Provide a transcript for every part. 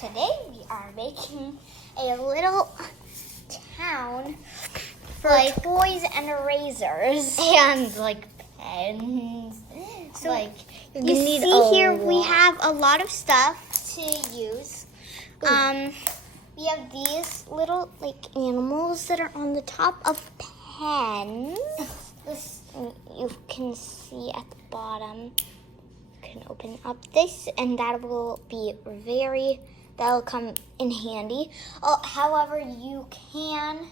today we are making a little town for toys and erasers. And like pens. So like you see here we have a lot of stuff to use. We have these little animals that are on the top of pens. This you can see at the bottom. You can open up this, and that'll come in handy. However, you can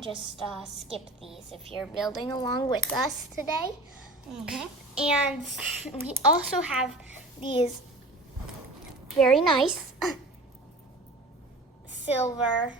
just skip these if you're building along with us today. Mm-hmm. And we also have these very nice silver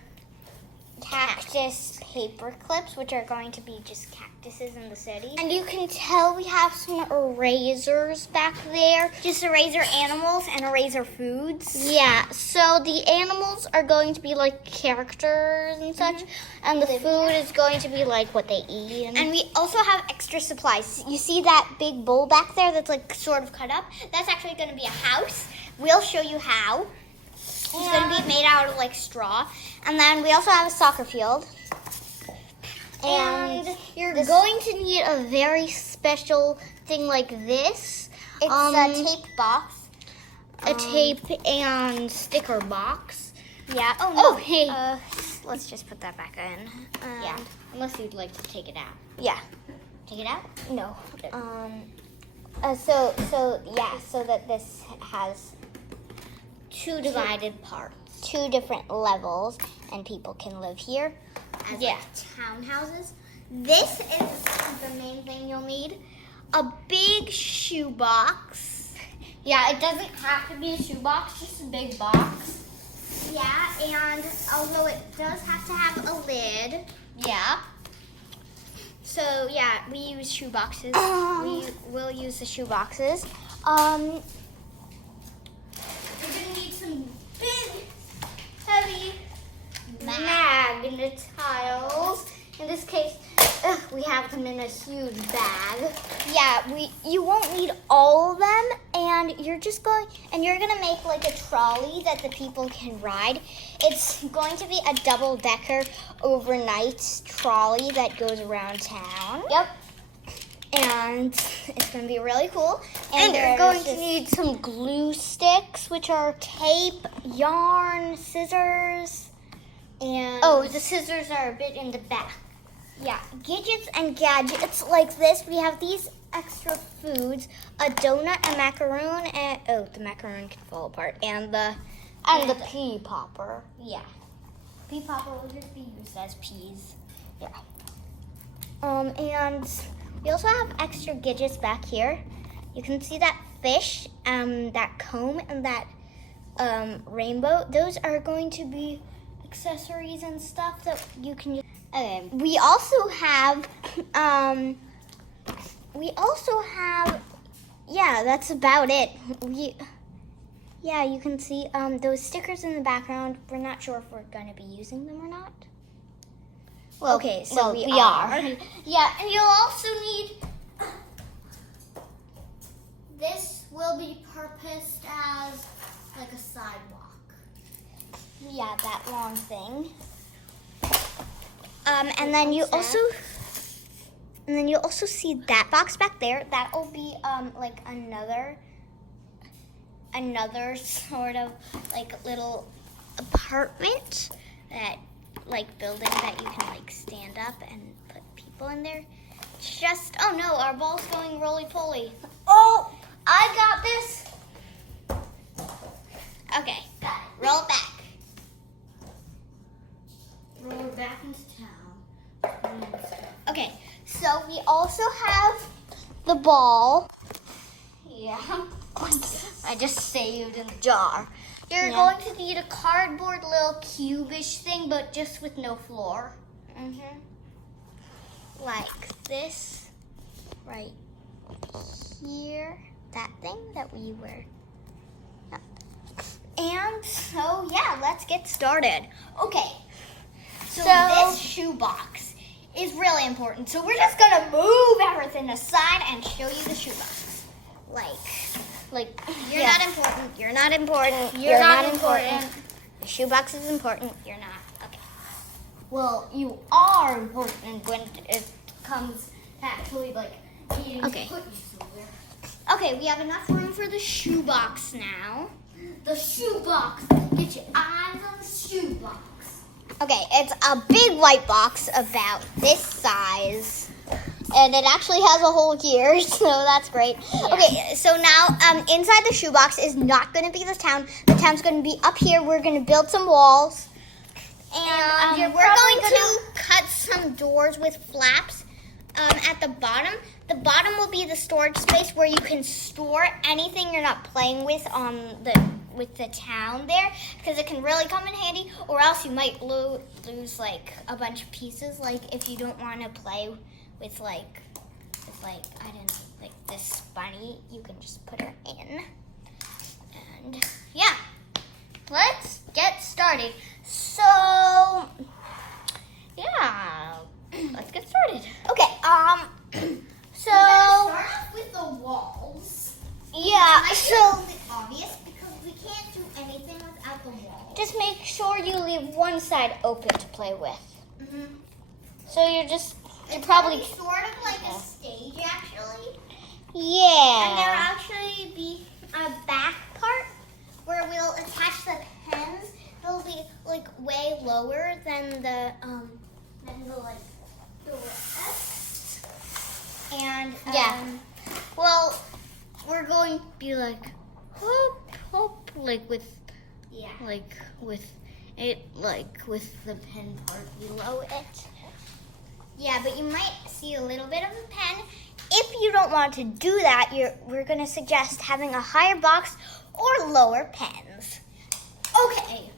cactus paper clips, which are going to be just cactuses in the city. And you can tell we have some erasers back there. Just eraser animals and eraser foods. Yeah, so the animals are going to be like characters and such, and the food is going to be like what they eat. And we also have extra supplies. You see that big bowl back there that's like sort of cut up? That's actually going to be a house. We'll show you how. It's going to be made out of like straw. And then we also have a soccer field. And you're going to need a very special thing like this. It's a tape box. A tape and sticker box. Yeah. Oh, no. Oh, hey. Let's just put that back in. Yeah. Unless you'd like to take it out. Yeah. Take it out? No. So that this has Two divided parts. 2 different levels, and people can live here as townhouses. This is the main thing you'll need. A big shoebox. Yeah, it doesn't have to be a shoebox, just a big box. Yeah, and although it does have to have a lid. Yeah. So yeah, we use shoeboxes. We will use the shoeboxes. We're gonna need some big, heavy magnet tiles. In this case, we have them in a huge bag. Yeah, you won't need all of them, and you're gonna make like a trolley that the people can ride. It's going to be a double-decker overnight trolley that goes around town. Yep. And it's going to be really cool. And you're going to need some glue sticks, which are tape, yarn, scissors, and... Oh, the scissors are a bit in the back. Yeah, gadgets and gadgets like this. We have these extra foods, a donut, a macaroon, and... Oh, the macaroon can fall apart. And the pea popper. Yeah. Pea popper will just be used as peas. Yeah. And... we also have extra gadgets back here. You can see that fish, that comb, and that rainbow. Those are going to be accessories and stuff that you can use. Okay. We also have, yeah, that's about it. You can see those stickers in the background. We're not sure if we're going to be using them or not. Well, okay, so we are. Yeah, and you'll also need, this will be purposed as like a sidewalk. Yeah, that long thing. And then you also see that box back there. That'll be like another sort of like little apartment that building that you can stand up and put people in there. Oh no, our ball's going roly-poly. Oh, I got this. Okay, got it. Roll it back. Roll it back into town. Okay, so we also have the ball. Yeah. I just saved in the jar. You're going to need a cardboard little cube-ish thing, but just with no floor. Like this, right here. That thing that we were. And so, yeah, let's get started. Okay, so this shoebox is really important. So we're just going to move everything aside and show you the shoebox. Like, You're not important. You're not important. You're not important. The shoebox is important. You're not. Okay. Well, you are important when it comes to actually like needing to Okay. put you somewhere. Okay, we have enough room for the shoebox now. The shoebox. Get your eyes on the shoebox. Okay, it's a big white box about this size. And it actually has a hole here, so that's great. Yeah. Okay, so now inside the shoebox is not going to be the town. The town's going to be up here. We're going to build some walls. And you're we're going probably to cut some doors with flaps at the bottom. The bottom will be the storage space where you can store anything you're not playing with with the town there, because it can really come in handy, or else you might lose like a bunch of pieces, like if you don't want to play with like I don't know, like this bunny, you can just put her in. And yeah, let's get started. So yeah, let's get started. Okay, so Start off with the walls. yeah, so Obvious because we can't do anything without the walls. just make sure you leave one side open to play with. Mm-hmm. So you're It's probably sort of like a stage actually. yeah. And there'll actually be a back part where we'll attach the pens. They'll be like way lower than the like the rest. And Yeah. Well, we're going to be like hope like with yeah. like with it like with the pen part below it. Yeah, but you might see a little bit of a pen. If you don't want to do that, we're going to suggest having a higher box or lower pens. Okay.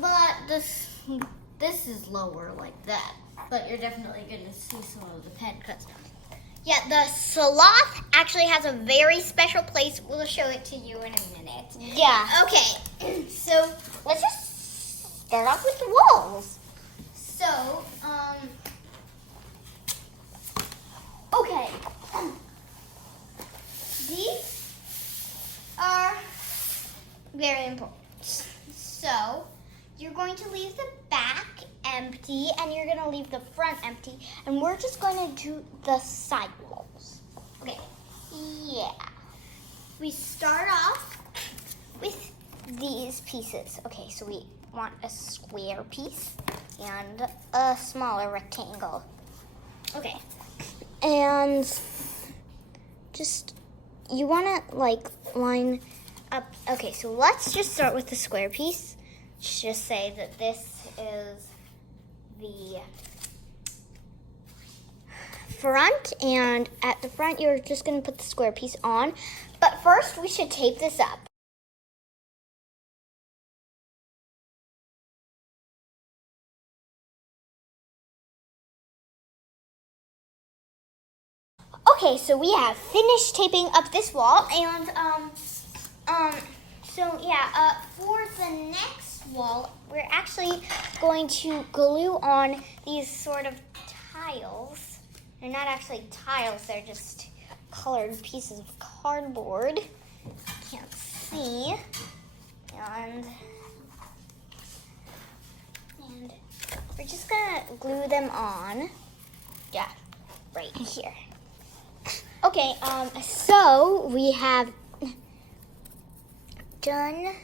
But this is lower like that. But you're definitely gonna see some of the pen cuts down. Yeah, the sloth actually has a very special place. We'll show it to you in a minute. Yeah. Okay, so let's just start off with the walls. So, Okay. these are very important. So you're going to leave the back empty and you're going to leave the front empty. And we're just going to do the side walls. Okay. Yeah. We start off with these pieces. Okay, so we want a square piece and a smaller rectangle. Okay. And just, you want to like line up. Okay, so let's just start with the square piece. Just say that this is the front, and at the front you're just going to put the square piece on. But first we should tape this up. Okay, so we have finished taping up this wall, and so yeah, for the next wall, we're actually going to glue on these sort of tiles. They're not actually tiles; they're just colored pieces of cardboard. Can't see, and we're just gonna glue them on. Yeah, right here. Okay, so we have done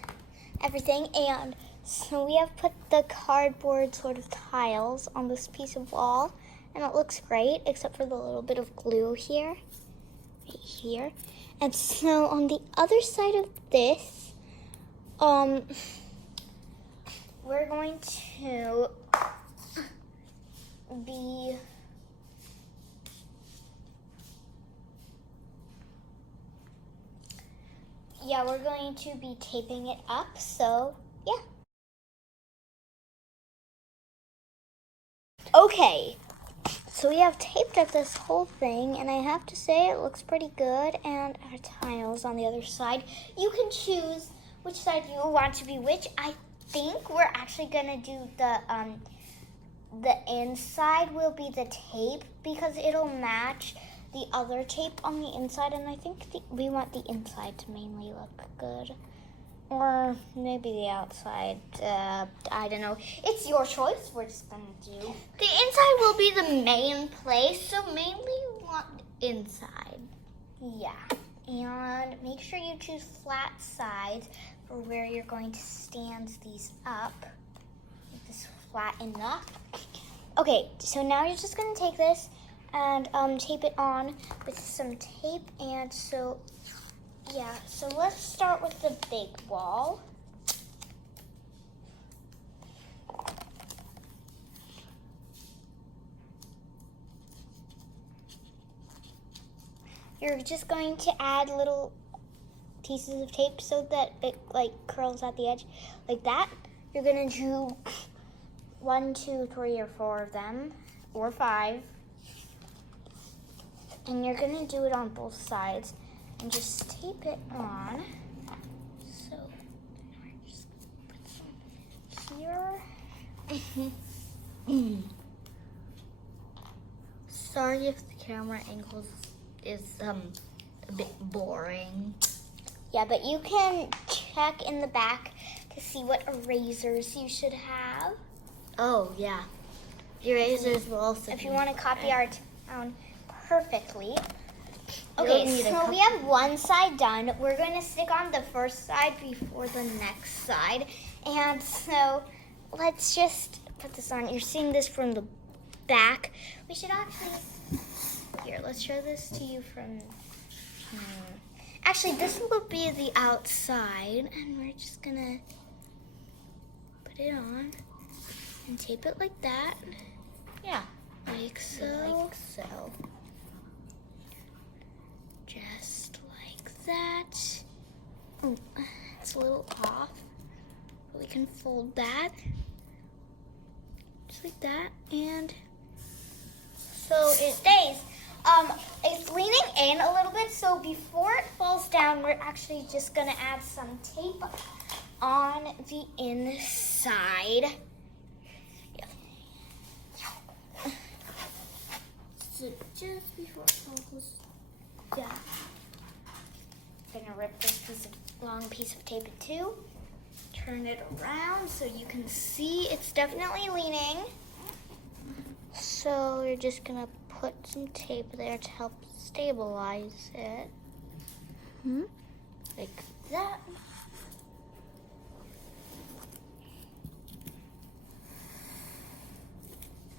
everything, and so we have put the cardboard sort of tiles on this piece of wall, and it looks great, except for the little bit of glue here, right here. And so on the other side of this, we're going to be we're going to be taping it up, so yeah. Okay, so we have taped up this whole thing, and I have to say it looks pretty good, and our tiles on the other side. You can choose which side you want to be which. I think we're actually gonna do the inside will be the tape, because it'll match the other tape on the inside, and I think we want the inside to mainly look good. Or maybe the outside. I don't know. It's your choice. We're just going to do. The inside will be the main place, so mainly you want inside. Yeah. And make sure you choose flat sides for where you're going to stand these up. Make this flat enough. Okay, so now you're just going to take this and tape it on with some tape. And so, yeah, so let's start with the big wall. You're just going to add little pieces of tape so that it like curls at the edge like that. You're going to do 1, 2, 3, or 4 of them, or 5. And you're going to do it on both sides and just tape it on. So, just put some here. Sorry if the camera angle is a bit boring. Yeah, but you can check in the back to see what erasers you should have. Oh, yeah. Erasers will also If you want to copy our town perfectly. don't Okay, need a so we have one side done. We're going to stick on the first side before the next side. And so let's just put this on. You're seeing this from the back. We should actually... Here, let's show this to you from... Actually, this will be the outside. And we're just going to put it on and tape it like that. Yeah. Like so. Like so. Just like that. Oh, it's a little off. But we can fold that. Just like that. And so it stays. It's leaning in a little bit, so before it falls down, we're actually just gonna add some tape on the inside. So just before it falls down, I'm gonna rip this long piece of tape in two, turn it around so you can see it's definitely leaning. So you're just gonna put some tape there to help stabilize it. Like that.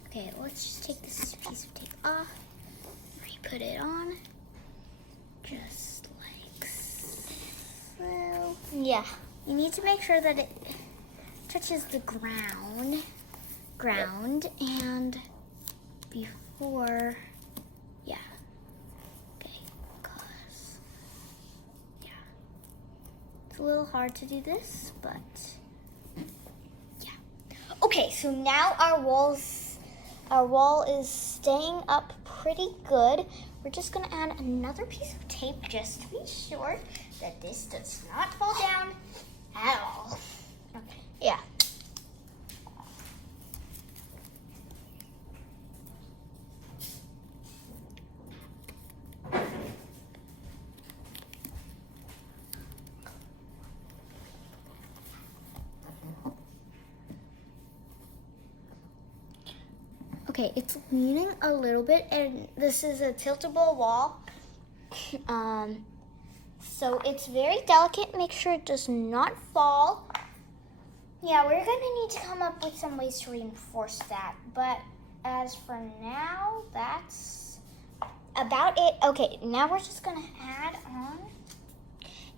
Okay, let's just take this piece of tape off, re-put it on, just like so. Yeah, you need to make sure that it touches the ground, and before, yeah, okay, cause, yeah, it's a little hard to do this, but yeah. Okay, so now our wall is staying up pretty good. We're just gonna add another piece of tape just to be sure that this does not fall down at all. Okay, yeah. Okay, it's leaning a little bit, and this is a tiltable wall. So it's very delicate. Make sure it does not fall. Yeah, we're gonna need to come up with some ways to reinforce that. But as for now, that's about it. Okay, now we're just gonna add on.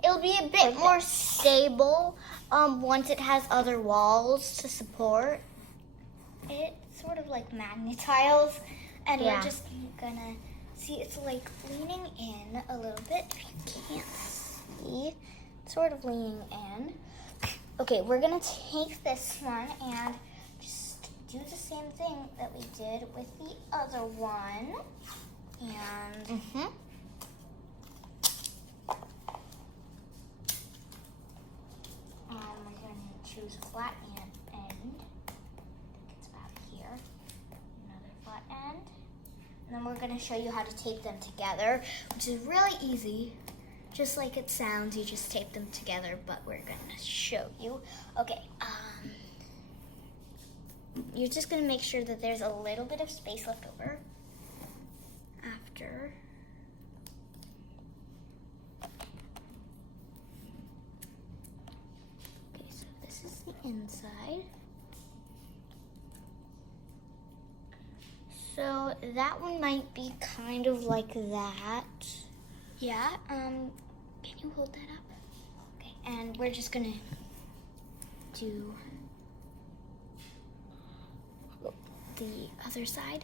It'll be a bit more stable once it has other walls to support. It's sort of like magnetiles, and Yeah. we're just gonna see it's like leaning in a little bit. If you can't see, it's sort of leaning in. Okay, we're gonna take this one and just do the same thing that we did with the other one, and we're gonna choose a flat end. It's about here. Another flat end. And then we're gonna show you how to tape them together, which is really easy. Just like it sounds, you just tape them together, but we're gonna show you. Okay, you're just gonna make sure that there's a little bit of space left over after. Okay, so this is the inside. So that one might be kind of like that. Yeah, can you hold that up? Okay, and we're just gonna do the other side.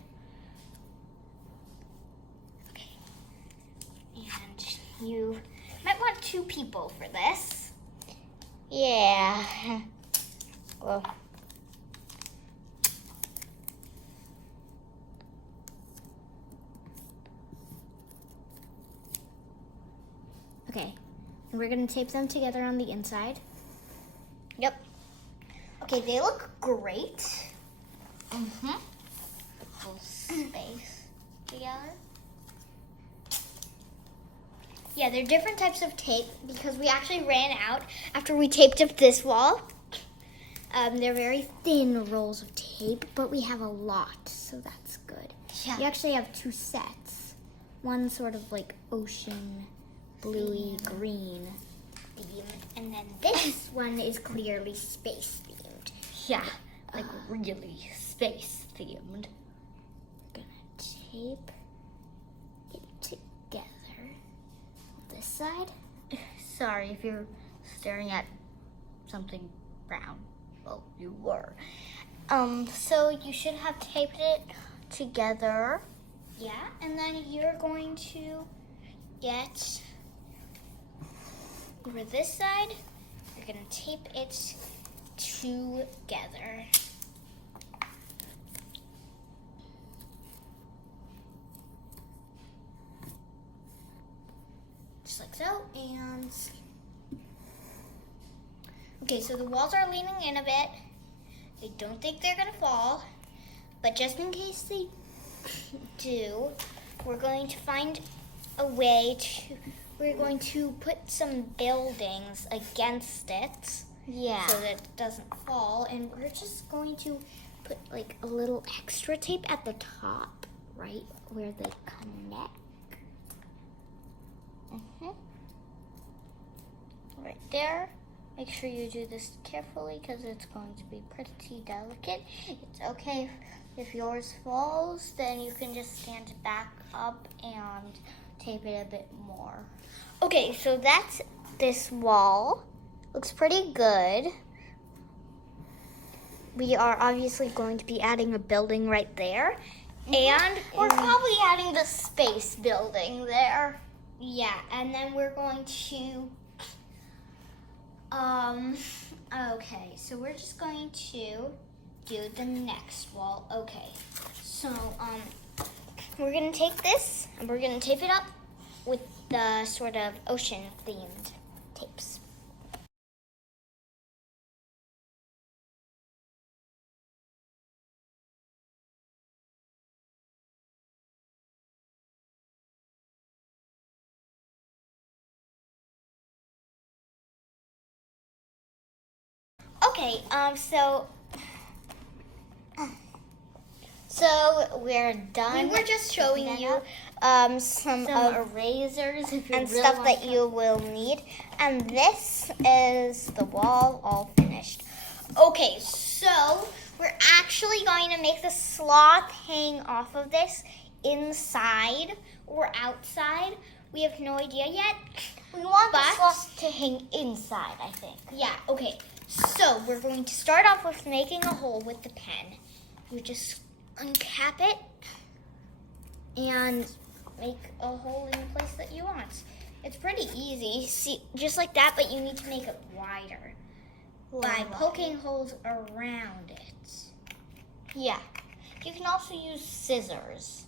Okay, and you might want 2 people for this. Yeah, well. Okay, and we're gonna tape them together on the inside. Yep. Okay, they look great. Full space together. Yeah, they're different types of tape because we actually ran out after we taped up this wall. They're very thin rolls of tape, but we have a lot, so that's good. Yeah. We actually have 2 sets. One sort of like ocean bluey green theme, and then this one is clearly space themed. Yeah, like really space themed. We're gonna tape it together. This side. Sorry if you're staring at something brown. Well, you were. So you should have taped it together. Yeah, and then you're going to get over this side, you're gonna tape it together. Just like so, and okay, so the walls are leaning in a bit. I don't think they're gonna fall, but just in case they do, we're going to find a way to, we're going to put some buildings against it. Yeah. So that it doesn't fall. And we're just going to put like a little extra tape at the top, right where they connect. Right there. Make sure you do this carefully because it's going to be pretty delicate. It's okay if yours falls, then you can just stand back up and tape it a bit more. Okay, so that's this wall. Looks pretty good. We are obviously going to be adding a building right there. And we're probably adding the space building there. Yeah, and then we're going to, okay, so we're just going to do the next wall. Okay, so, we're gonna take this and we're gonna tape it up with the sort of ocean themed tapes. Okay, so we're done. We were just showing you some erasers and stuff that you will need. And this is the wall all finished. Okay, so we're actually going to make the sloth hang off of this inside or outside. We have no idea yet. We want the sloth to hang inside, I think. Yeah, okay. So we're going to start off with making a hole with the pen. You just uncap it and make a hole in the place that you want. It's pretty easy, see, just like that, but you need to make it wider by poking holes around it. Yeah. You can also use scissors.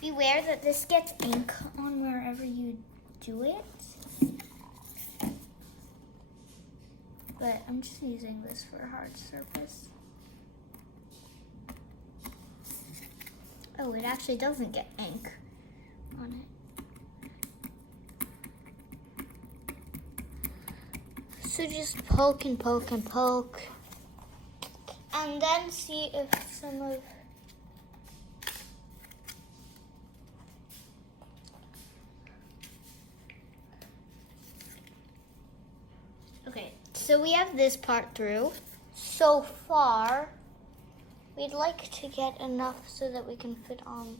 Beware that this gets ink on wherever you do it. But I'm just using this for a hard surface. Oh, it actually doesn't get ink on it. So just poke and poke and poke. And then see if some of... Okay, so we have this part through. So far, we'd like to get enough so that we can fit on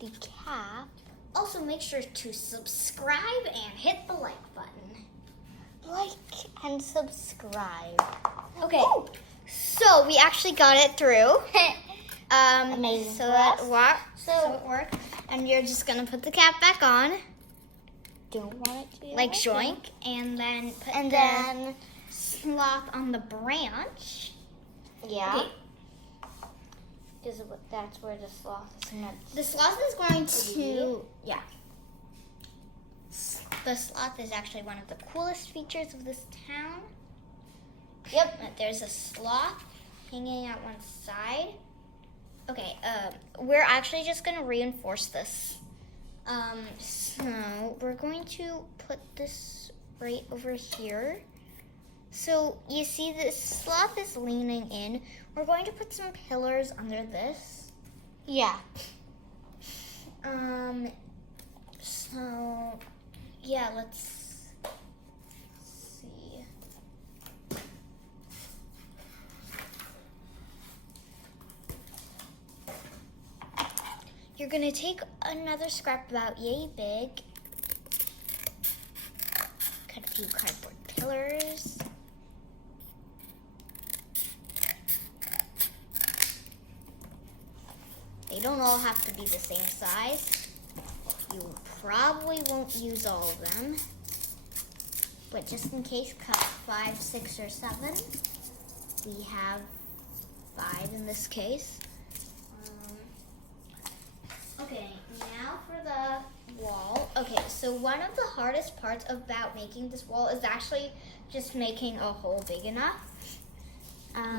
the cap. Also, make sure to subscribe and hit the like button. Like and subscribe. Okay, so we actually got it through. Amazing So for that us. so it worked. And you're just gonna put the cap back on, Don't want it to be like joink, and then put And the then, sloth on the branch. yeah. Okay. Because that's where the sloth is meant. The sloth is going to- to, yeah. The sloth is actually one of the coolest features of this town. Yep, there's a sloth hanging at one side. Okay, we're actually just gonna reinforce this. So we're going to put this right over here. So you see this sloth is leaning in. We're going to put some pillars under this. Yeah. So yeah, let's see. You're gonna take another scrap about yay big, cut a few cardboard pillars. They don't all have to be the same size. You probably won't use all of them, but just in case, cut 5, 6, or 7. We have 5 in this case. Okay, now for the wall. Okay, so one of the hardest parts about making this wall is actually just making a hole big enough.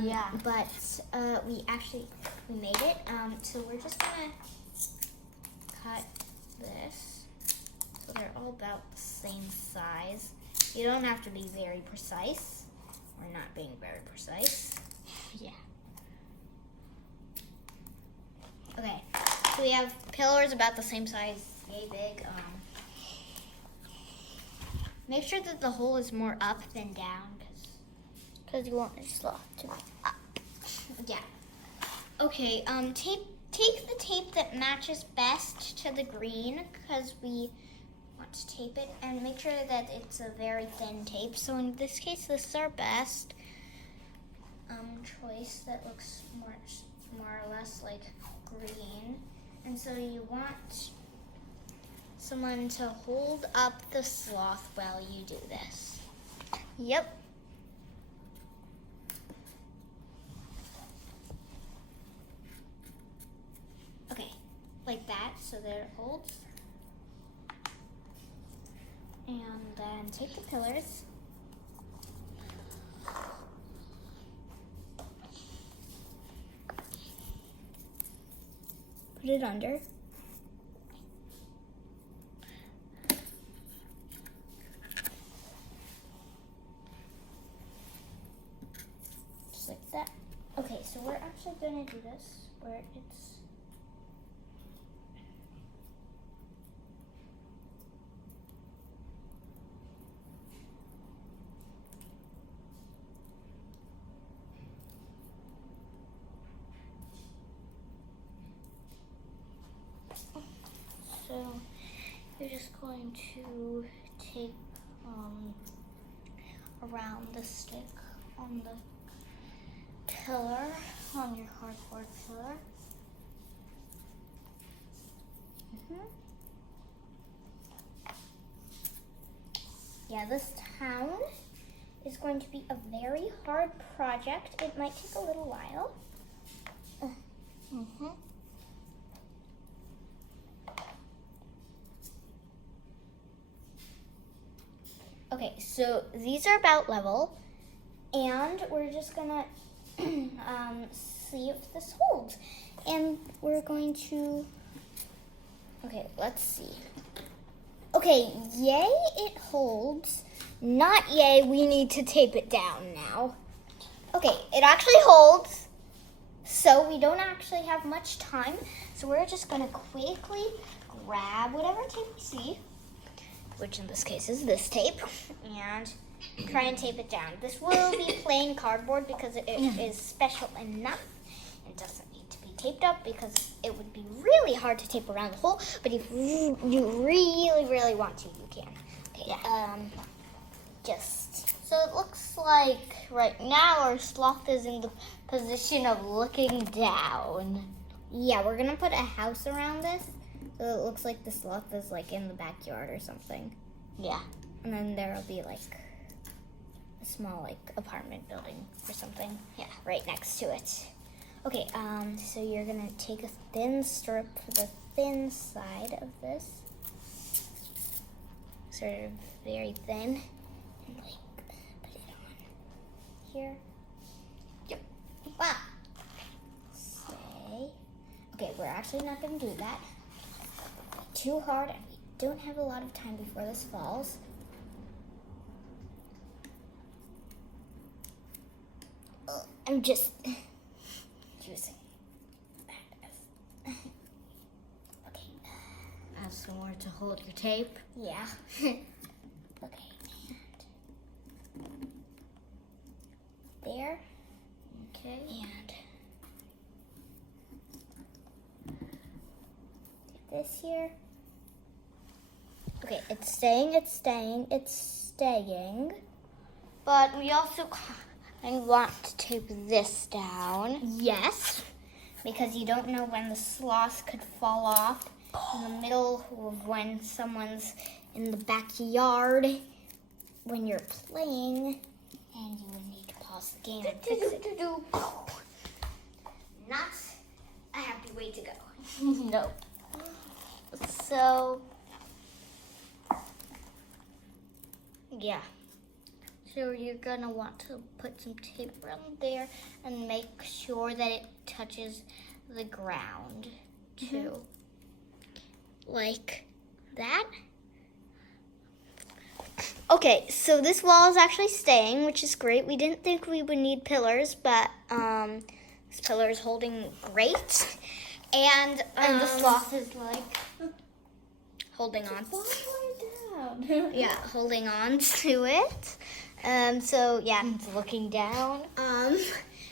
Yeah. But we made it. So we're just gonna cut this so they're all about the same size. You don't have to be very precise. We're not being very precise. Yeah. Okay, so we have pillars about the same size, yay big. Make sure that the hole is more up than down, Because you want your sloth to be up. yeah. Okay, take the tape that matches best to the green, because we want to tape it, and make sure that it's a very thin tape. So in this case, this is our best choice that looks more or less like green. And so you want someone to hold up the sloth while you do this. Yep. Okay, like that, so that it holds. And then take the pillars. Put it under. Just like that. Okay, so we're actually going to do this where it's so you're just going to take around the stick on the pillar, on your cardboard pillar. Yeah, this town is going to be a very hard project. It might take a little while. Okay, so these are about level, and we're just gonna see if this holds. And we're going to, okay, let's see. Okay, yay, it holds. Not yay, we need to tape it down now. Okay, it actually holds. So we don't actually have much time. So we're just gonna quickly grab whatever tape we see, which in this case is this tape, and try and tape it down. This will be plain cardboard because it is special enough. It doesn't need to be taped up because it would be really hard to tape around the hole, but if you really, really want to, you can. Okay, so it looks like right now our sloth is in the position of looking down. Yeah, we're gonna put a house around this so it looks like the sloth is like in the backyard or something. Yeah. And then there'll be like a small like apartment building or something. Yeah. Right next to it. Okay, so you're gonna take a thin strip for the thin side of this. Sort of very thin. And like put it on here. Yep. Wow. Stay. Okay, we're actually not gonna do that. Too hard, and we don't have a lot of time before this falls. I'm just using that as okay. Have somewhere to hold your tape. Yeah. Okay. And there. Okay. And this here. Okay, it's staying, it's staying, it's staying. But we also want to tape this down. Yes. Because you don't know when the sloth could fall off in the middle of when someone's in the backyard when you're playing. And you would need to pause the game and fix it. Not a happy way to go. No. So, yeah. So you're gonna want to put some tape around there and make sure that it touches the ground too. Like that. Okay, so this wall is actually staying, which is great. We didn't think we would need pillars, but this pillar is holding great. And the sloth is like holding on. Yeah, holding on to it. So yeah, it's looking down.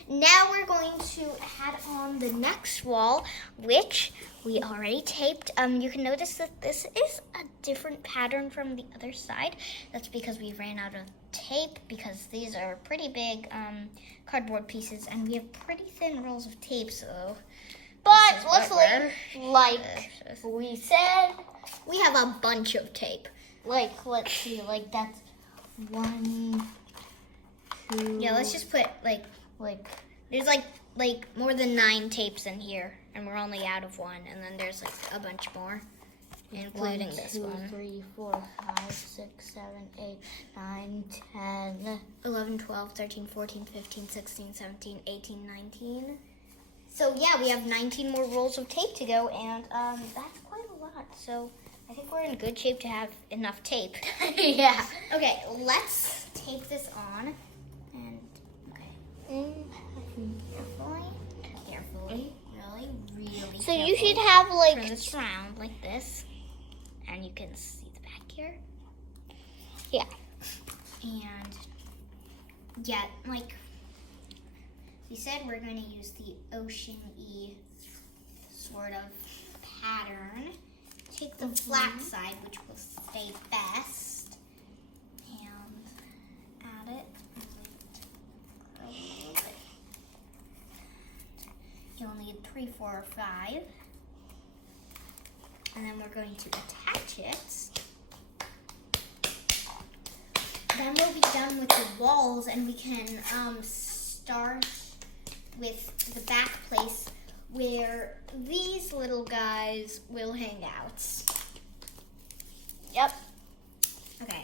Now we're going to add on the next wall, which we already taped. You can notice that this is a different pattern from the other side. That's because we ran out of tape, because these are pretty big cardboard pieces, and we have pretty thin rolls of tape, so. But luckily, like we said, we have a bunch of tape. Like, let's see, like that's 1, 2. Yeah, let's just put like there's like more than 9 tapes in here, and we're only out of 1, and then there's like a bunch more, including this one. 1, 2, 3, 4, 5, 6, 7, 8, 9, 10, 11, 12, 13, 14, 15, 16, 17, 18, 19. So yeah, we have 19 more rolls of tape to go, and that's quite a lot. So I think we're in good shape to have enough tape. Yeah. Okay, let's tape this on. And carefully, really. So you should have like turn this around like this, and you can see the back here. Yeah. And yeah, like we said, we're going to use the ocean-y sort of pattern. Take the flat side, which will stay best, and add it. A little bit. You'll need 3, 4, or 5. And then we're going to attach it. Then we'll be done with the walls, and we can start with the back place where these little guys will hang out. Yep. Okay.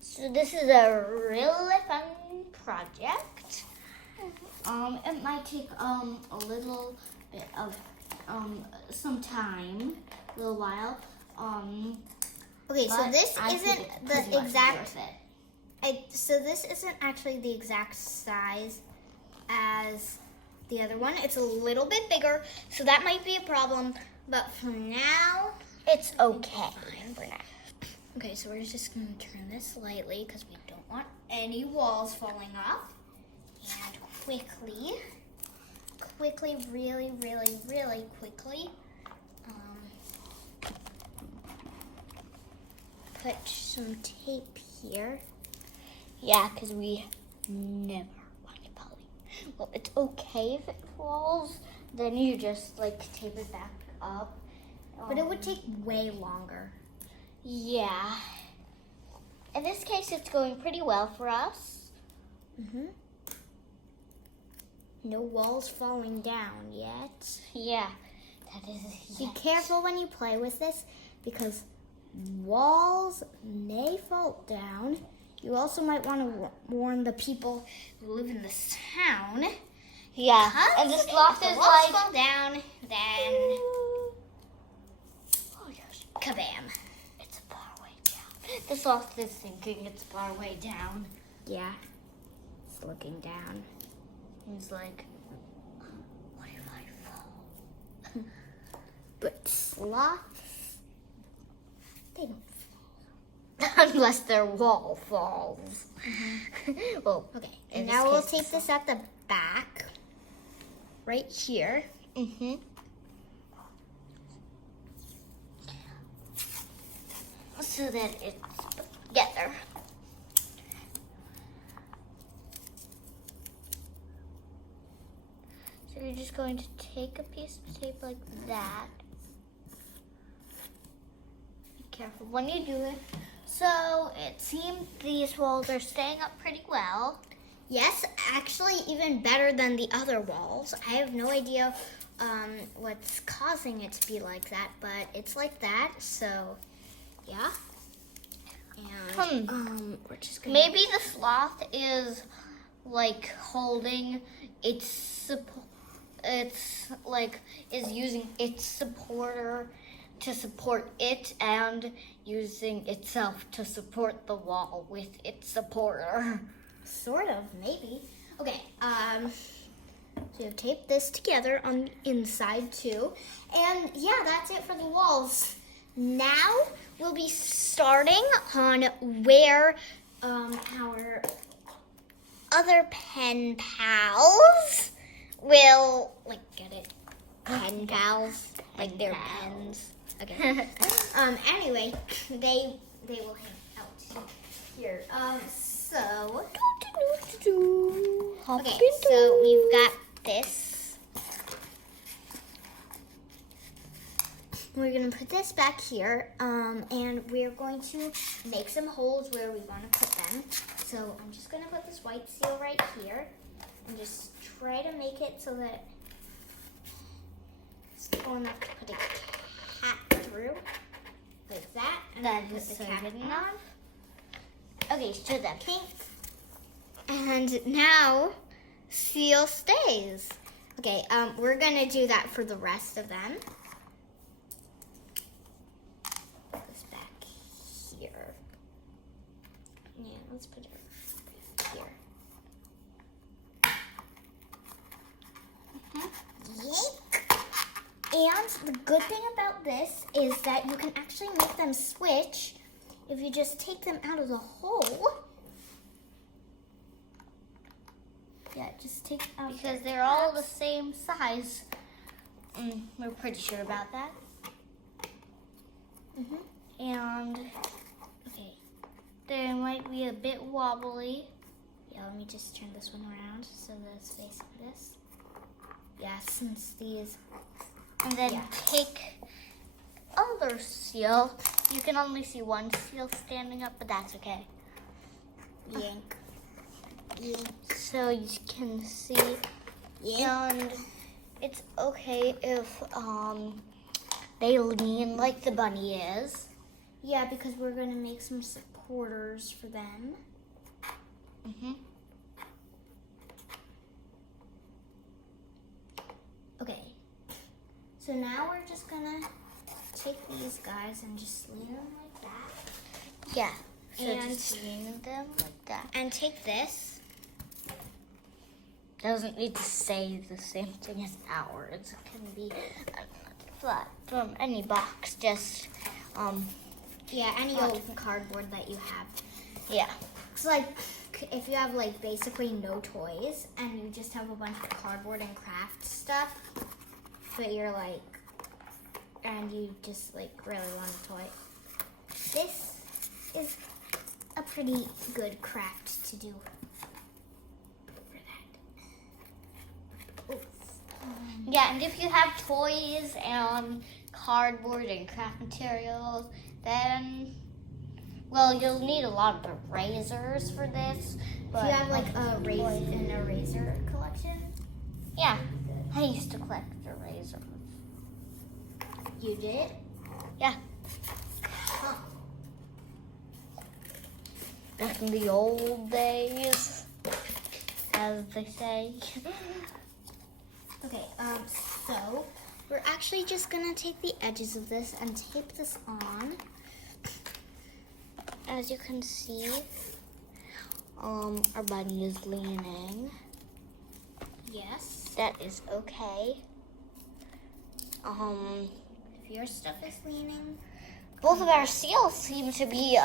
So this is a really fun project. It might take a little bit of some time, a little while. Okay, so but this I think isn't it's pretty the much exact. worth it. So this isn't actually the exact size as the other one. It's a little bit bigger, so that might be a problem. But for now, It's okay for now. okay. So we're just gonna turn this lightly because we don't want any walls falling off. And quickly, really, really, really quickly, put some tape here. Yeah, because we never want it falling. Well, it's okay if it falls. Then you just like tape it back up. But it would take way longer. Yeah. In this case, it's going pretty well for us. Mm-hmm. No walls falling down yet. Yeah, that is. Be careful when you play with this because walls may fall down. You also might want to warn the people who live in this town. Yeah, and this loft if is the walls like. fall down, then Oh gosh, kabam. it's far way down. This loft is thinking it's far way down. Yeah, it's looking down. He's like, what if I fall? But sloths, they don't. Unless their wall falls. Well, Okay, in and this now we'll case, tape this at the back, right here. Mm-hmm. So that it's together. So you're just going to take a piece of tape like that. Be careful when you do it. So it seems these walls are staying up pretty well. Yes, actually, even better than the other walls. I have no idea what's causing it to be like that, but it's like that. So, yeah. And we're just gonna. Maybe the sloth is like holding its is using its supporter to support it and using itself to support the wall with its supporter. Sort of, maybe. Okay, so we have taped this together on the inside too. And yeah, that's it for the walls. Now we'll be starting on where our other pen pals will, like, get it? Pen pals? Like their pens. Okay. Anyway, they will hang out here. So, okay, so we've got this. We're gonna put this back here, and we're going to make some holes where we want to put them. So I'm just gonna put this white seal right here, and just try to make it so that it's full enough to put a cat through, like that, and then put the cat on. Okay, so the pink. And now, seal stays. Okay, we're gonna do that for the rest of them. Put this back here. Yeah, let's put it here. Yank. And the good thing about this is that you can actually make them switch if you just take them out of the hole. Yeah, just take out Because they're all the same size. We're pretty sure about that. And, okay, they might be a bit wobbly. Yeah, let me just turn this one around so that it's facing this. Yeah, since these. And then take other seal. You can only see one seal standing up, but that's okay. yank. So you can see, Yank. and it's okay if they lean like the bunny is. Yeah, because we're gonna make some supporters for them. So now we're just gonna take these guys and just lean them like that. Yeah. So And- just lean them like that. And take this. Doesn't need to say the same thing as ours. It can be flat from any box. Just Yeah, any old cardboard that you have. yeah. It's like if you have like basically no toys and you just have a bunch of cardboard and craft stuff, but you're like, and you just like really want a toy. This is a pretty good craft to do for that. Yeah, and if you have toys and cardboard and craft materials, then, well, you'll need a lot of erasers for this. But If you have like an eraser collection, yeah, I used to collect erasers. you did? Yeah, Huh. back in the old days, as they say. Okay, so we're actually just gonna take the edges of this and tape this on. As you can see, our bunny is leaning. Yes. That is okay. If your stuff is leaning. Both of our seals seem to be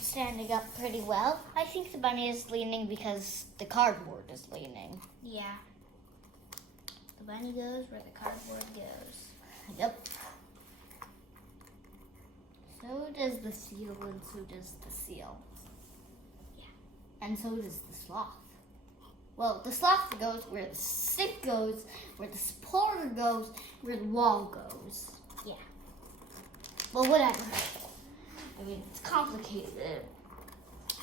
standing up pretty well. I think the bunny is leaning because the cardboard is leaning. Yeah. The bunny goes where the cardboard goes. Yep. So does the seal, and so does the seal. Yeah. And so does the sloth. Well, the sloth goes where the stick goes, where the supporter goes, where the wall goes. Yeah. Well, whatever. I mean, it's complicated.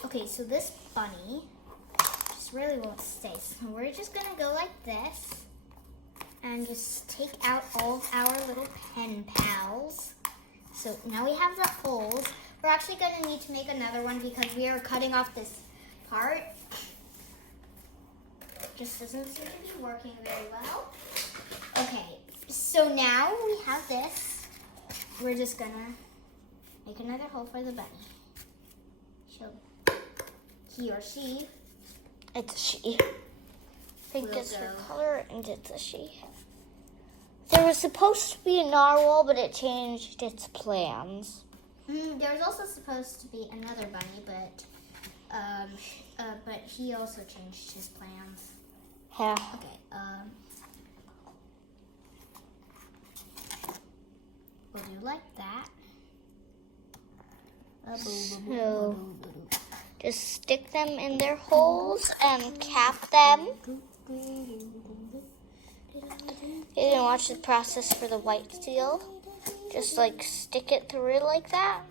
Okay, so this bunny just really won't stay. So we're just gonna go like this and just take out all of our little pen pals. So now we have the holes. We're actually gonna need to make another one because we are cutting off this part. Just doesn't seem to be working very well. Okay, so now we have this. We're just gonna make another hole for the bunny. He or she. It's a she. Pink Will is her go. color, and it's a she. There was supposed to be a narwhal, but it changed its plans. There's also supposed to be another bunny, but he also changed his plans. Yeah. Okay, we'll do like that. So, just stick them in their holes and cap them. You can watch the process for the white seal. Just like stick it through like that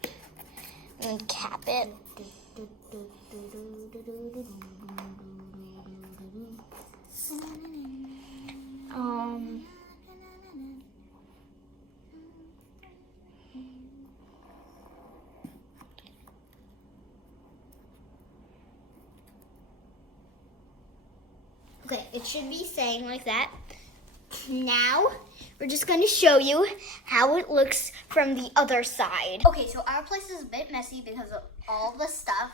and then cap it. Okay, it should be saying like that. Now, we're just going to show you how it looks from the other side. Okay, so our place is a bit messy because of all the stuff.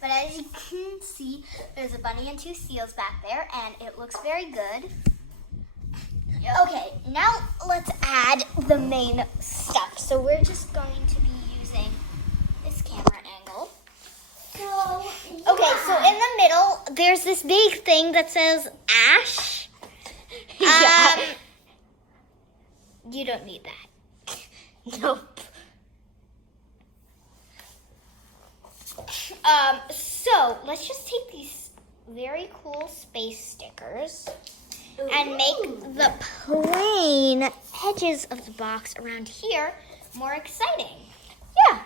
But as you can see, there's a bunny and two seals back there, and it looks very good. Okay, now let's add the main stuff. So we're just going to be using this camera angle. Okay, so in the middle, there's this big thing that says Ash. Yeah. You don't need that. Nope. So let's just take these very cool space stickers and make the plain edges of the box around here more exciting. Yeah.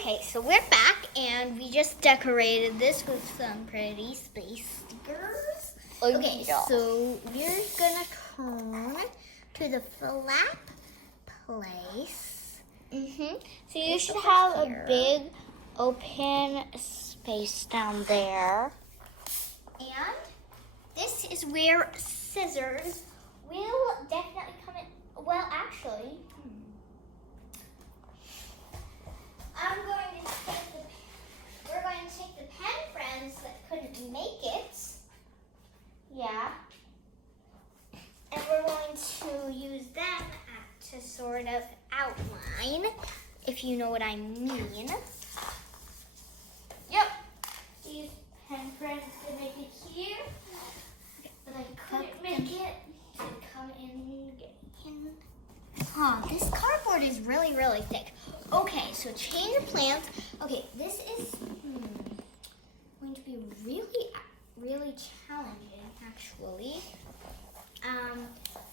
Okay, so we're back and we just decorated this with some pretty space stickers. Okay, yeah. so we're gonna turn to the flap place. So you should over have here. a big open space down there. And this is where scissors will definitely come in. Well, actually, we're going to take the pen friends that couldn't make it. Yeah. And we're going to use them to sort of outline, if you know what I mean. Yep. These pen friends to make it here. But I Couldn't make it to come in. This cardboard is really, really thick. Okay, so change of plans. Okay, this is going to be really, really challenging, actually.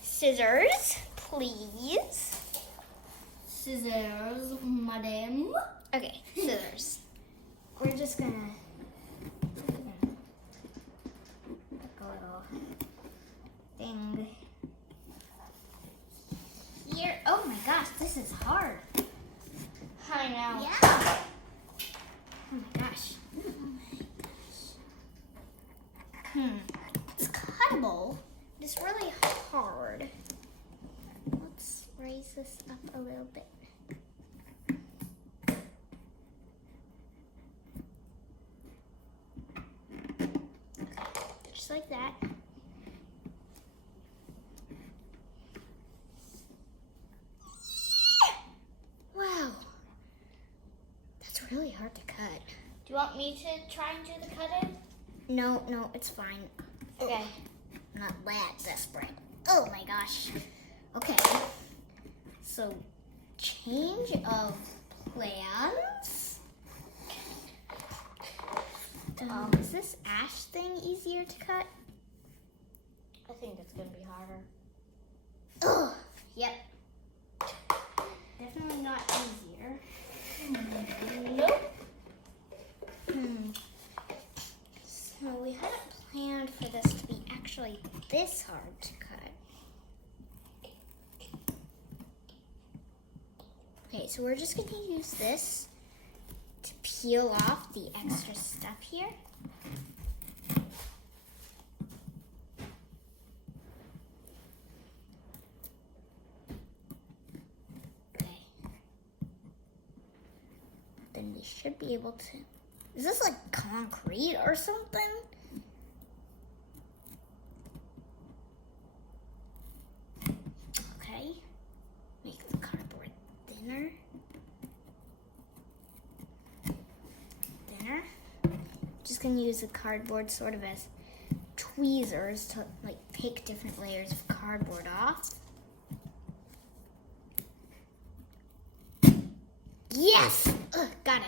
Scissors, please. Scissors, madam. Okay, scissors. We're just gonna make a little thing here. Oh my gosh, this is hard. I know. Yeah. Oh my gosh. It's cuttable. It's really hard. Let's raise this up a little bit. Just like that. Wow. That's really hard to cut. Do you want me to try and do the cutting? No, it's fine. Okay. I'm not that desperate. Oh my gosh. Okay. So, change of plans. Is this ash thing easier to cut? I think it's gonna be harder. Ugh. Yep. Definitely not easier. Nope. So we hadn't planned for this to be actually this hard to cut. Okay, so we're just going to use this to peel off the extra stuff here. Okay. Then we should be able to... Is this like concrete or something? Okay. Make the cardboard thinner. Just gonna use the cardboard sort of as tweezers to like take different layers of cardboard off. Yes! Ugh, got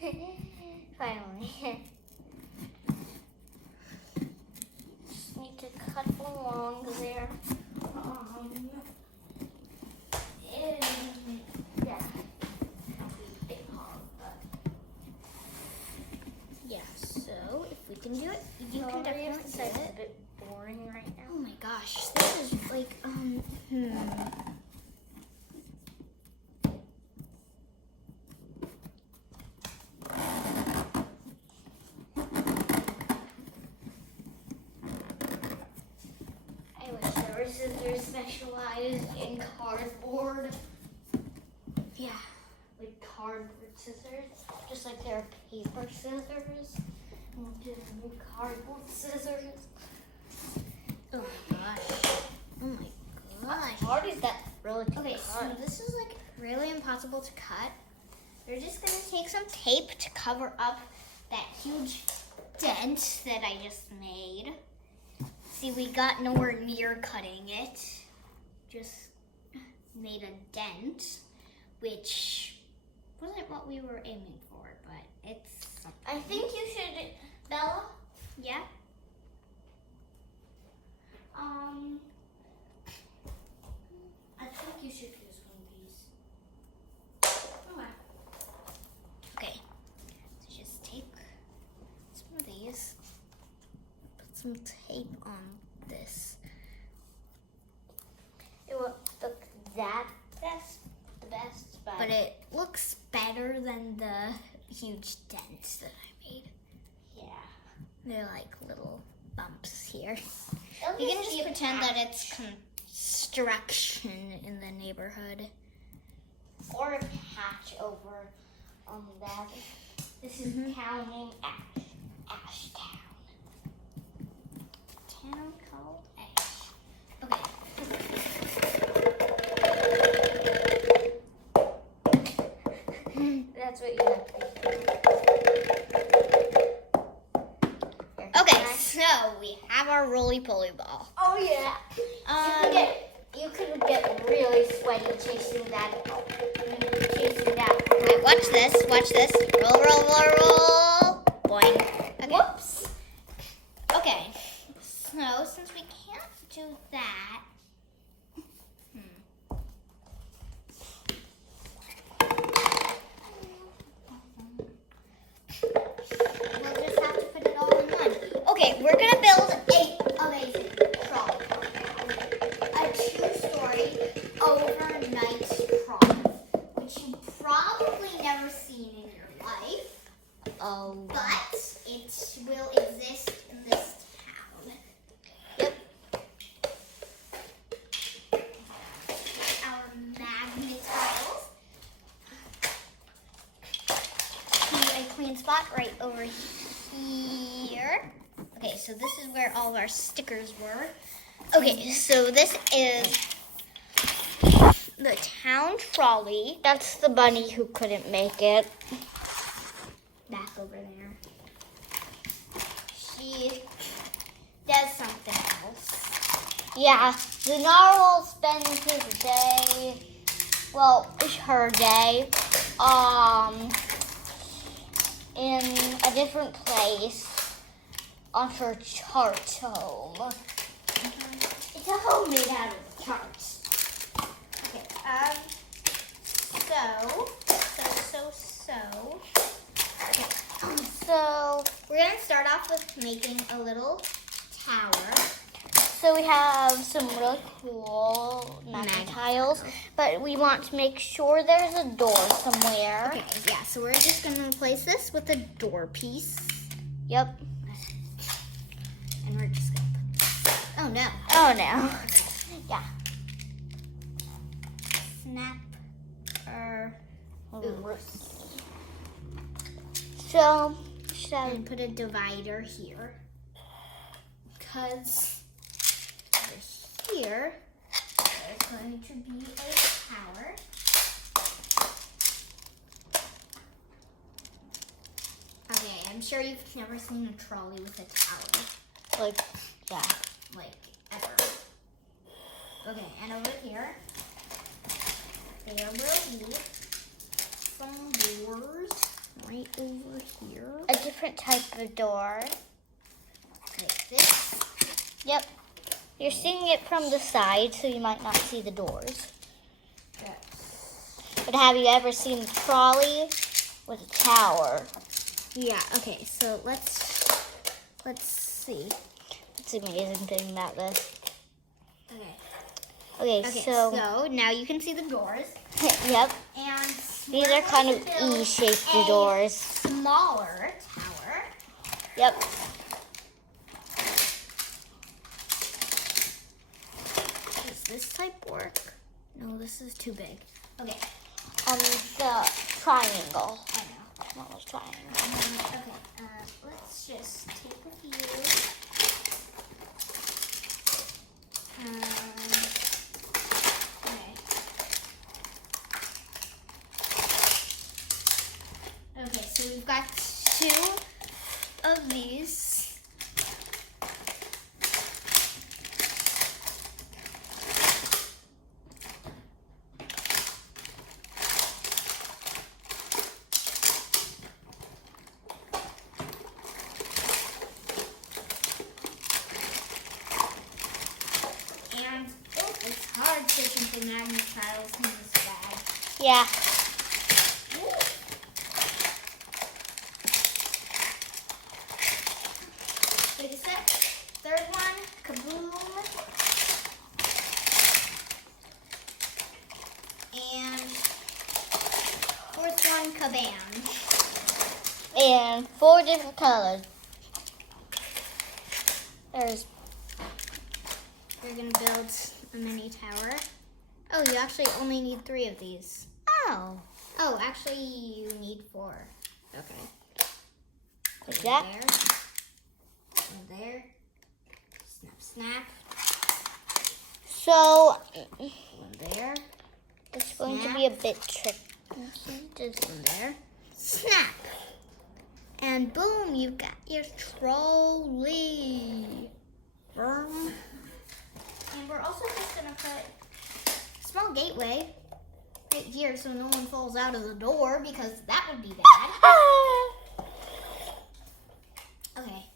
it. Finally. Just need to cut along there. Yeah. Yeah, so if we can do it, you can definitely do It's a it. bit boring right now. Oh my gosh, this is like, I wish there were scissors specialized in cardboard. Yeah. Like cardboard scissors. Just like there are paper scissors. We'll do cardboard scissors. Oh my gosh. Oh my gosh. How hard is that really to Okay, so cut? this is like really impossible to cut. We're just gonna take some tape to cover up that huge dent that I just made. See, we got nowhere near cutting it. Just made a dent, which wasn't what we were aiming for, but it's something. I think you should, Bella. Yeah? I think you should use one of these. Okay, some tape on this. It won't look the best, But it looks better than the huge dents that I made. yeah. They're like little bumps here. It'll You can be just a pretend that patch. it's construction in the neighborhood. Or a patch over that. This is a town named Ashtown. Town called Ash. Okay. That's what you have to do. Okay, so we have our roly-poly ball. Oh yeah. You can get really sweaty chasing that. Okay, watch this. Watch this. Roll, roll, roll, roll. Boing. Okay. Whoops. Okay. So since we can't do that, we'll just have to put it all in one. Okay, we're gonna build a amazing trolley now. A 2-story overnight trolley, which you've probably never seen in your life. Oh. But it will exist in this town. Yep. Our magnet tiles. See a clean spot right over here. Okay, so this is where all our stickers were. Okay, so this is the town trolley. That's the bunny who couldn't make it. Back over there. She does something else. Yeah, the narwhal spends his day, her day, in a different place on her chart home. It's a home made out of charts. Okay, so we're gonna start off with making a little tower. So we have some really cool magnet Magnet tiles, but we want to make sure there's a door somewhere. Okay, yeah, so we're just gonna place this with a door piece. Yep. And we're just gonna put, oh no. Oh no. Yeah. Snap our So, and put a divider here. Because here there's going to be a tower. Okay, I'm sure you've never seen a trolley with a tower. yeah. Like, ever. Okay, and over here, there will be some doors right over here. A different type of door. Like this. Yep. You're seeing it from the side, so you might not see the doors. Yes. But have you ever seen a trolley with a tower? Yeah, okay, so let's see. It's an amazing thing about this. Okay. Okay, Okay, so so now you can see the doors. yep. And These we're are kind going of to build E-shaped a doors. Smaller tower. Yep. Does this type work? No, this is too big. Okay. The triangle. I know. Not a triangle. Okay. Let's just take a few. Okay, so we've got 2 of these. And it's hard searching for magnet tiles in this bag. Yeah. Take a sip. Bam kabam. And 4 different colors. We're gonna build a mini tower. Oh, you actually only need 3 of these. Oh. Oh, actually you need 4. Okay. Like One that? there. One there. Snap, snap. So, One there. it's going to be a bit tricky. Just one there. Snap. And boom, you've got your trolley. And we're also just gonna put a small gateway right here so no one falls out of the door because that would be bad. Okay.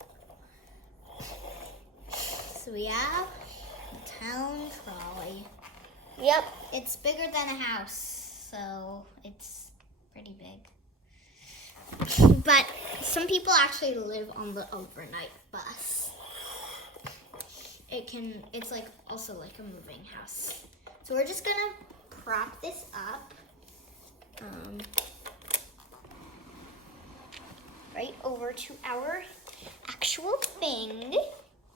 So we have a town trolley. Yep. It's bigger than a house, so it's pretty big. But some people actually live on the overnight bus. It's like also like a moving house. So we're just gonna prop this up. Right over to our actual thing.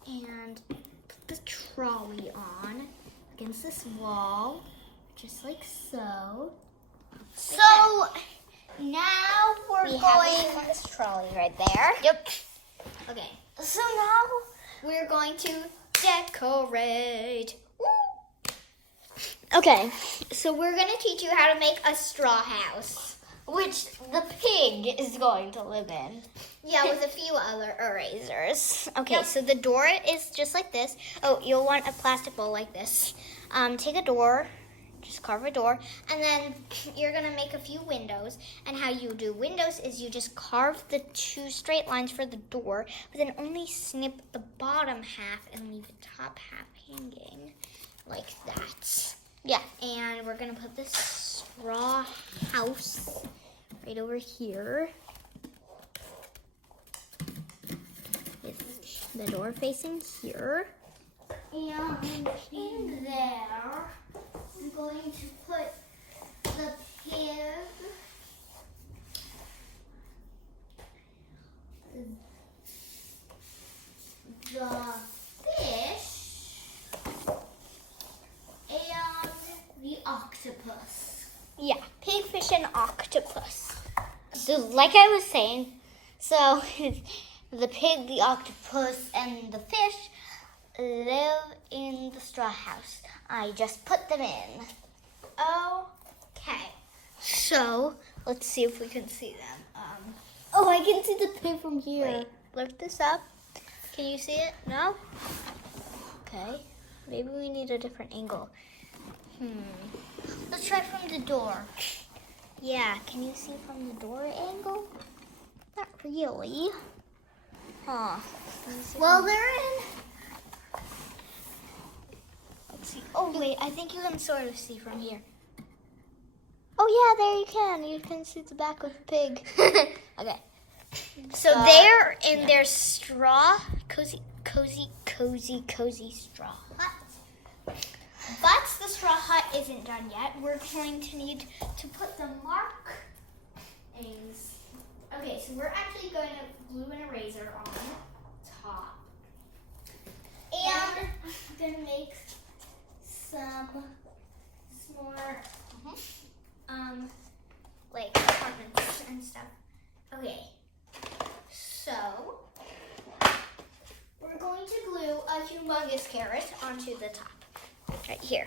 And put the trolley on against this wall, just like so. So, Now we're we going. have this trolley right there. Yep. Okay, So now, we're going to decorate. okay, So we're gonna teach you how to make a straw house. which the pig is going to live in. Yeah, with a few other erasers. Okay, so the door is just like this. Oh, you'll want a plastic bowl like this. Take a door, just carve a door, And then you're gonna make a few windows. And how you do windows is you just carve the 2 straight lines for the door, but then only snip the bottom half and leave the top half hanging like that. Yeah. And we're gonna put this straw house right over here. With the door facing here. And in there, I'm going to put the pig, the fish, and the octopus. Yeah, pig, fish, and octopus. So, like I was saying, so the pig, the octopus, and the fish live in the straw house. I just put them in. Okay. So, let's see if we can see them. Oh, I can see the pig from here. Wait, lift this up. Can you see it? No? Okay. Maybe we need a different angle. Let's try from the door. Yeah, can you see from the door angle? Not really. Huh. Well, they're in. Let's see. Oh, wait, I think you can sort of see from here. Oh, yeah, there you can. You can see the back of the pig. Okay. So they're in their straw, cozy straw hut. But the straw hut isn't done yet. We're going to need to put the markings. Okay, so we're actually going to glue an eraser on top. And I'm going to make some more like apartments and stuff. Okay. So we're going to glue a humongous carrot onto the top. right here.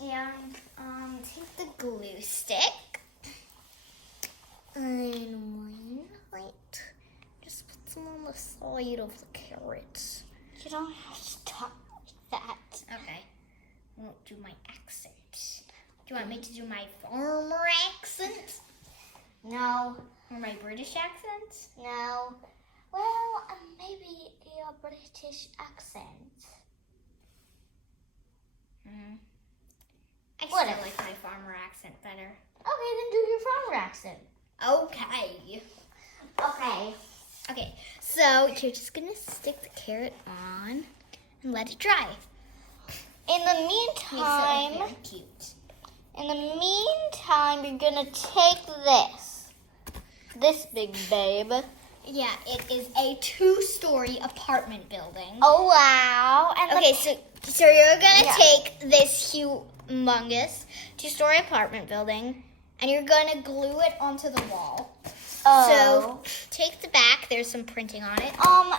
And take the glue stick and light. Just put some on the side of the carrot. You don't have to talk like that. Okay. I won't do my accent. Do you want me to do my farmer accent? No. Or my British accent? No. Well, maybe a British accent. I still like my farmer accent better. Okay, then do your farmer accent. Okay. Okay, so you're just gonna stick the carrot on and let it dry. In the Makes it meantime, very cute. In the meantime, you're gonna take this big babe. Yeah, it is a 2-story apartment building. Oh wow! And Okay, so you're gonna take this humongous 2-story apartment building, and you're gonna glue it onto the wall. So take the back. There's some printing on it.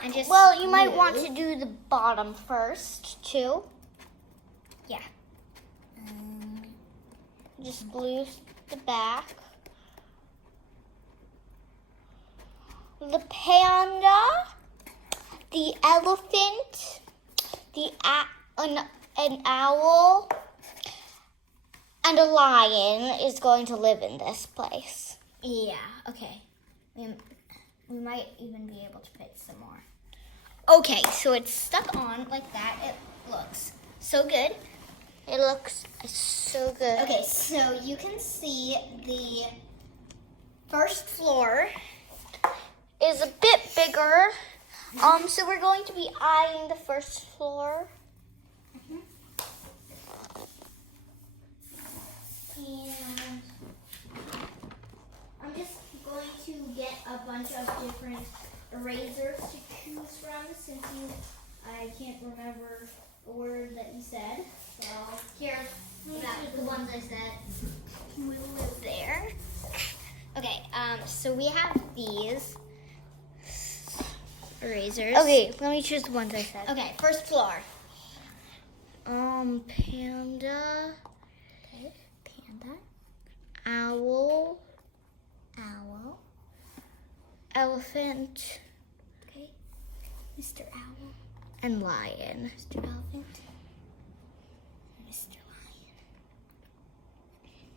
And just well, you might glue. want to do the bottom first too. Yeah. Just glue the back. The panda, the elephant, an owl, and a lion is going to live in this place. Yeah. Okay. We might even be able to fit some more. Okay, so it's stuck on like that. It looks so good. It looks so good. Okay, so you can see the first floor Is a bit bigger. So we're going to be eyeing the first floor. And I'm just going to get a bunch of different erasers to choose from since I can't remember a word that you said. So here, the ones I said. We live there. Okay, so we have these erasers. Okay, let me choose the ones I said. Okay, first floor. Panda. Okay, panda, Owl. owl. Elephant. Okay, Mr. Owl, And lion. Mr. Elephant, Mr. Lion.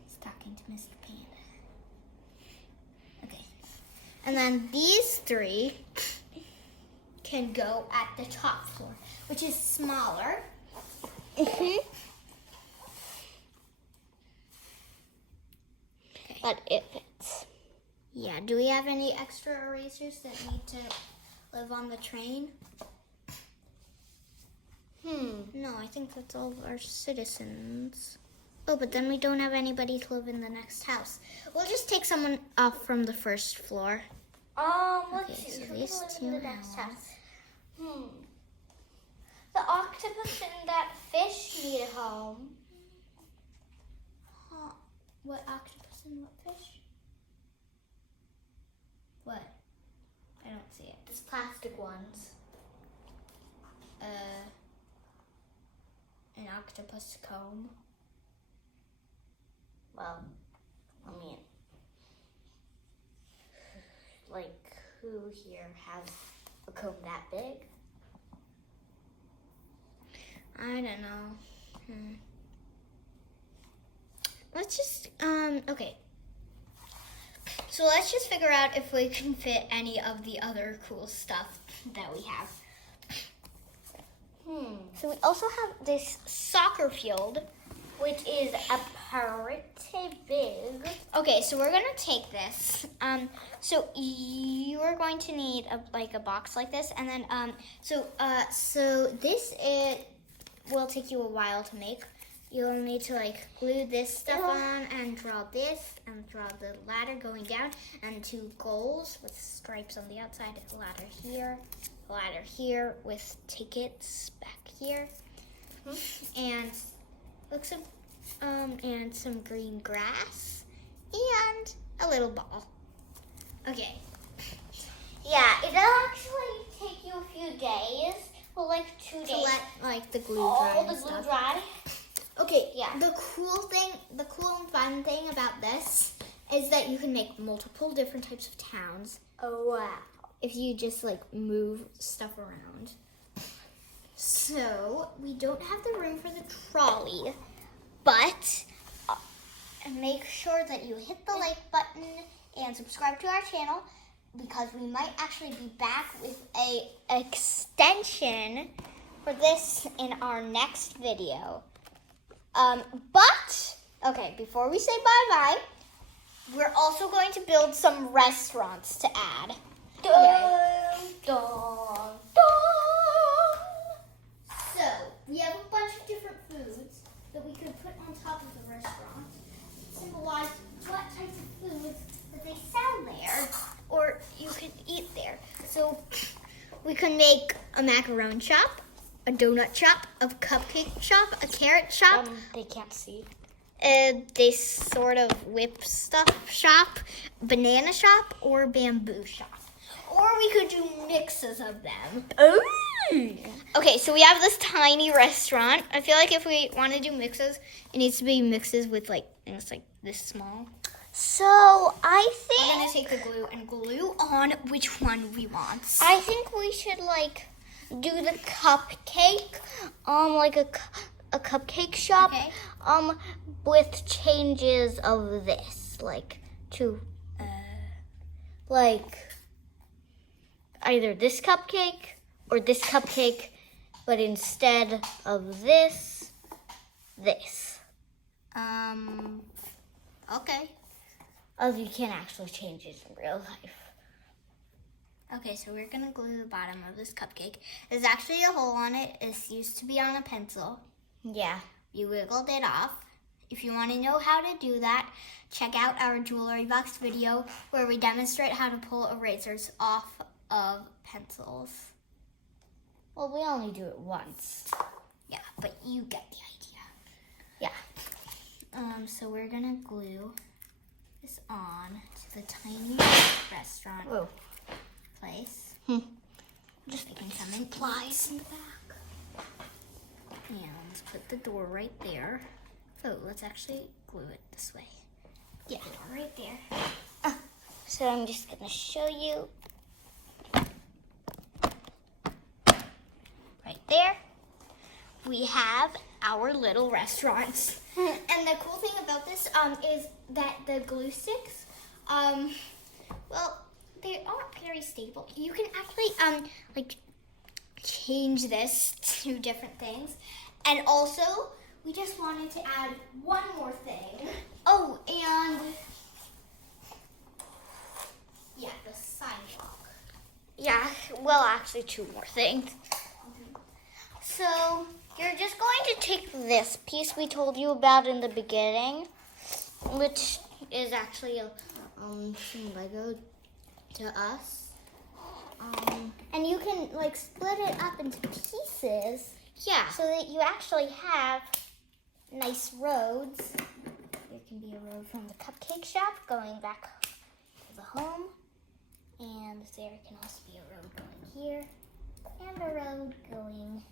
He's talking to Mr. Panda. Okay, and then these 3 can go at the top floor, which is smaller. But it fits. Yeah, do we have any extra erasers that need to live on the train? No, I think that's all of our citizens. Oh, but then we don't have anybody to live in the next house. We'll just take someone off from the first floor. Let's Okay, see. so Who these lives two in the next houses. house? The octopus and that fish need a home. Huh. What octopus and what fish? What? I don't see it. These plastic ones. An octopus comb. Well, I mean, like, who here has a comb that big? I don't know. Let's just, okay. So let's just figure out if we can fit any of the other cool stuff that we have. So we also have this soccer field, which is a pretty big. Okay, so we're gonna take this. So you are going to need a box like this, and then so this will take you a while to make. You'll need to glue this stuff on and draw this and draw the ladder going down and 2 goals with stripes on the outside. A ladder here with tickets back here, and and some green grass and a little ball. Okay. Yeah, it'll actually take you a few days. Well, 2 days. To let the glue dry. all and the glue stuff. dry. Okay, Yeah. The cool and fun thing about this is that you can make multiple different types of towns Oh wow. if you just move stuff around. So we don't have the room for the trolley, but make sure that you hit the like button and subscribe to our channel because we might actually be back with a extension for this in our next video. But, okay, before we say bye-bye, we're also going to build some restaurants to add. Dun, dun, dun. So, we have a bunch of different foods that we could put on top of the restaurant. visualize what types of foods that they sell there, or you can eat there. So we can make a macaron shop, a donut shop, a cupcake shop, a carrot shop. They can't see. They sort of whip stuff shop, banana shop, or bamboo shop. Or we could do mixes of them. Oh. Okay, so we have this tiny restaurant. I feel like if we want to do mixes, it needs to be mixes with it's like this small. So I We're gonna think take the glue and glue on which one we want. I think we should do the cupcake, like a cupcake shop, Okay. with changes of this, either this cupcake or this cupcake, but instead of this. Okay. Oh, you can't actually change it in real life. Okay, so we're gonna glue the bottom of this cupcake. There's actually a hole on it. It used to be on a pencil. Yeah. You wiggled it off. If you want to know how to do that, check out our jewelry box video where we demonstrate how to pull erasers off of pencils. Well, we only do it once. Yeah, but you get the idea. Yeah. So we're gonna glue this on to the tiny restaurant Oh. place. Just Making some supplies. in the back. And let's put the door right there. Oh, let's actually glue it this way. Yeah, the door right there. So I'm just gonna show you. Right there. We have our little restaurants. And the cool thing about this is that the glue sticks, well, they aren't very stable. You can actually change this to different things. And also, we just wanted to add one more thing. Oh, and yeah, the sidewalk. Yeah, well, actually, two more things. So You're just going to take this piece we told you about in the beginning, which is actually some Lego to us. and you can split it up into pieces Yeah. so that you actually have nice roads. There can be a road from the cupcake shop going back to the home. And there can also be a road going here. And a road going...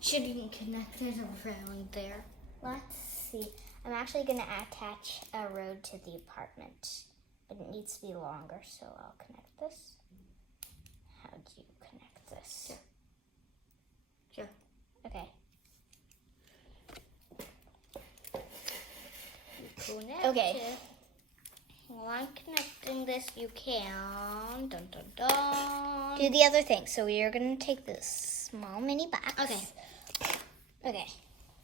Should be connected around there. Let's see. I'm actually going to attach a road to the apartment. But it needs to be longer, so I'll connect this. How do you connect this? Sure. Okay. Connect Okay. it. While I'm connecting this, you can. Dun, dun, dun. Do the other thing. So we are going to take this small mini box. Okay. Okay.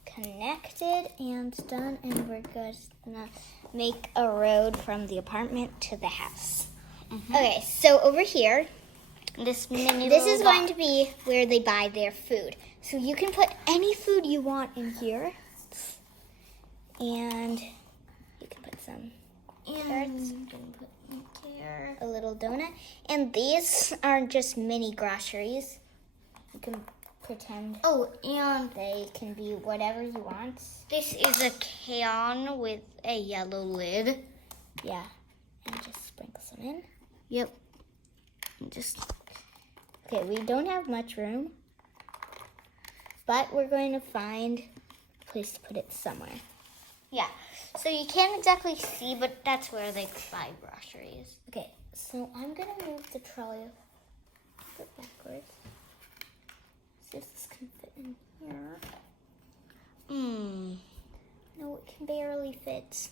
Connected and done. And we're just going to make a road from the apartment to the house. Okay, so over here, This mini. this is going to be where they buy their food. So you can put any food you want in here. And you can put some carrots. You can put in there a little donut. And these are just mini groceries. You can pretend Oh, and they can be whatever you want. this is a can with a yellow lid. Yeah. And just sprinkle some in. Yep. Okay, we don't have much room. But we're going to find a place to put it somewhere. Yeah. So you can't exactly see, but that's where they buy groceries. Okay, so I'm going to move the trolley a bit backwards. See if this can fit in here. No, it can barely fit.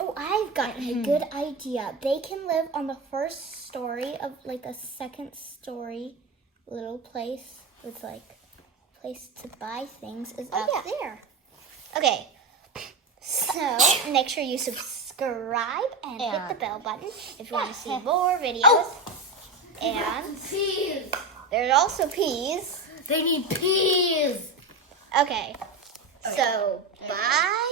Oh, I've got a good idea. They can live on the first story of a second story little place with place to buy things is up there. Okay, so make sure you subscribe and hit the bell button if you want to see more videos. And Peas. there's also peas. They need peas. Okay. So, bye.